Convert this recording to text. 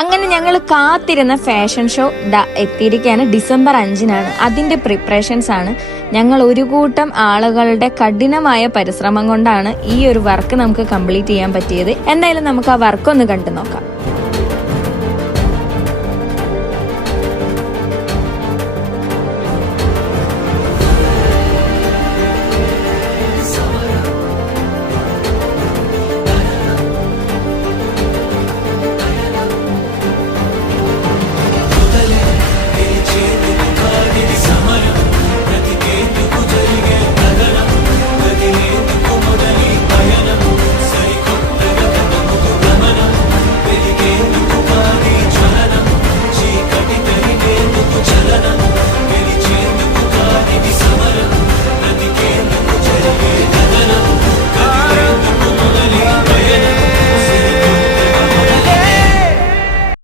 അങ്ങനെ ഞങ്ങൾ കാത്തിരുന്ന ഫാഷൻ ഷോ എത്തിയിരിക്കുകയാണ്. ഡിസംബർ 5-നാണ്. അതിന്റെ പ്രിപ്പറേഷൻസ് ആണ്. ഞങ്ങൾ ഒരു കൂട്ടം ആളുകളുടെ കഠിനമായ പരിശ്രമം കൊണ്ടാണ് ഈ ഒരു വർക്ക് നമുക്ക് കംപ്ലീറ്റ് ചെയ്യാൻ പറ്റിയത്. എന്തായാലും നമുക്ക് ആ വർക്ക് ഒന്ന് കണ്ടു നോക്കാം.